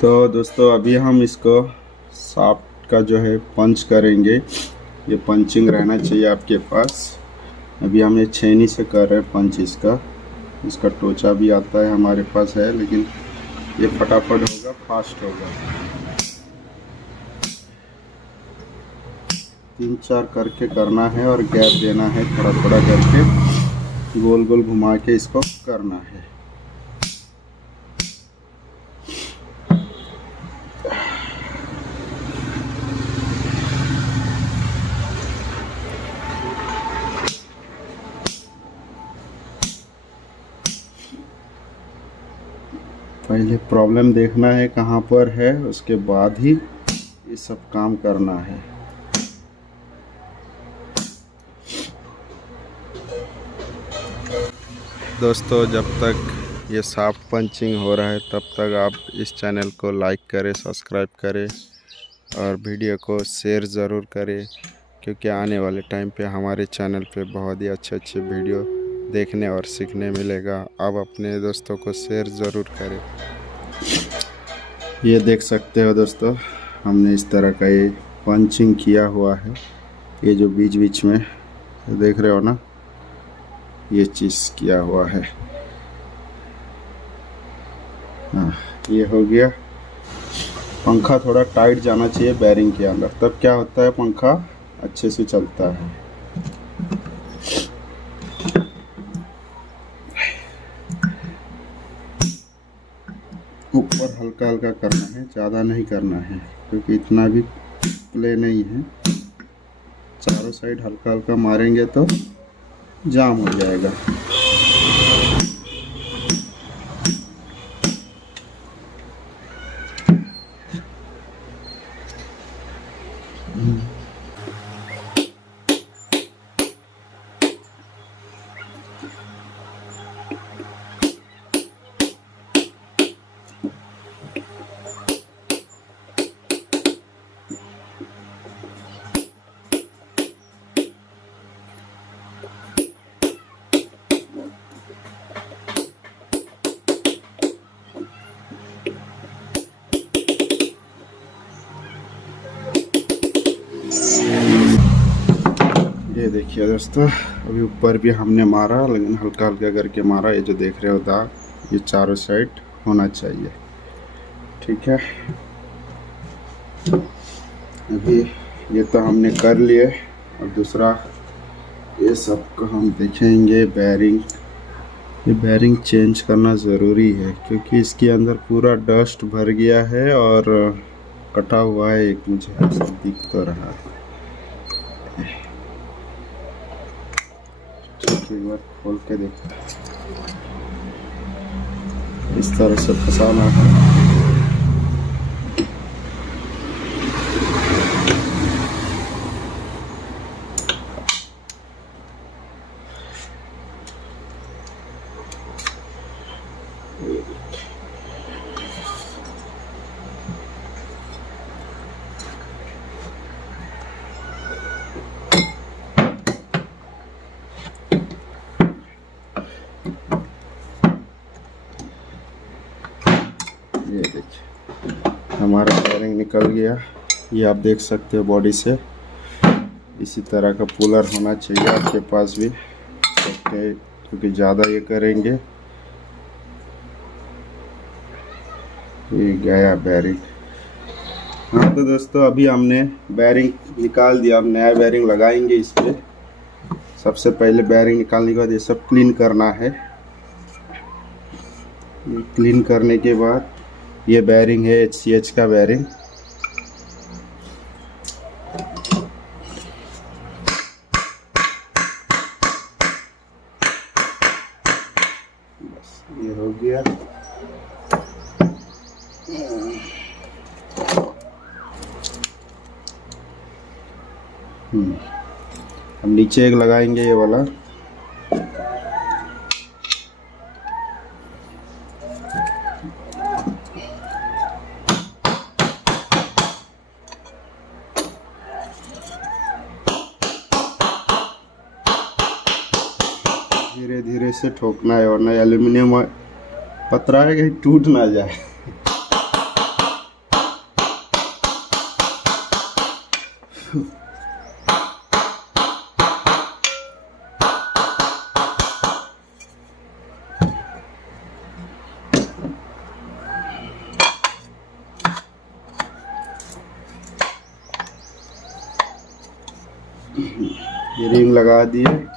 तो दोस्तों अभी हम इसको शाफ्ट का जो है पंच करेंगे। ये पंचिंग रहना चाहिए आपके पास। अभी हम ये छेनी से कर रहे हैं पंच इसका टोचा भी आता है, हमारे पास है, लेकिन ये फटाफट होगा, फास्ट होगा। 3-4 करके करना है और गैप देना है, थोड़ा थोड़ा करके गोल गोल घुमा के इसको करना है। पहले प्रॉब्लम देखना है कहाँ पर है, उसके बाद ही ये सब काम करना है। दोस्तों जब तक ये शाफ्ट पंचिंग हो रहा है तब तक आप इस चैनल को लाइक करें, सब्सक्राइब करें और वीडियो को शेयर ज़रूर करें, क्योंकि आने वाले टाइम पे हमारे चैनल पे बहुत ही अच्छे अच्छे वीडियो देखने और सीखने मिलेगा। आप अपने दोस्तों को शेयर ज़रूर करें। ये देख सकते हो दोस्तों, हमने इस तरह का ये पंचिंग किया हुआ है। ये जो बीच बीच में देख रहे हो ना, ये चीज़ किया हुआ है। हाँ, ये हो गया। पंखा थोड़ा टाइट जाना चाहिए बैरिंग के अंदर, तब क्या होता है, पंखा अच्छे से चलता है। ऊपर हल्का हल्का करना है, ज़्यादा नहीं करना है, क्योंकि इतना भी प्ले नहीं है। चारों साइड हल्का हल्का मारेंगे तो जाम हो जाएगा। ये देखिए दोस्तों, अभी ऊपर भी हमने मारा, लेकिन हल्का हल्का करके मारा। ये जो देख रहे हो दाग, ये चारों साइड होना चाहिए। ठीक है, अभी ये तो हमने कर लिए। और दूसरा ये सब को हम देखेंगे। बैरिंग, ये बैरिंग चेंज करना ज़रूरी है, क्योंकि इसके अंदर पूरा डस्ट भर गया है और कटा हुआ है। एक मुझे ऐसा दिख तो रहा है। एक बार खोल के देखो, इस तरह से फंसाना है। ये देखिए, हमारा बैरिंग निकल गया। ये आप देख सकते हो बॉडी से। इसी तरह का पुलर होना चाहिए आपके पास भी, क्योंकि ज़्यादा ये करेंगे। ये गया बैरिंग। हाँ तो दोस्तों, अभी हमने बैरिंग निकाल दिया। हम नया बैरिंग लगाएंगे इस पर। सबसे पहले बैरिंग निकालने के बाद ये सब क्लीन करना है। ये क्लीन करने के बाद, ये बैरिंग है HCH का बैरिंग। बस ये हो गया। हम नीचे एक लगाएंगे, ये वाला। धीरे धीरे से ठोकना है, वरना एल्यूमिनियम पतरा है, कहीं टूट ना जाए। ये रिंग लगा दिए।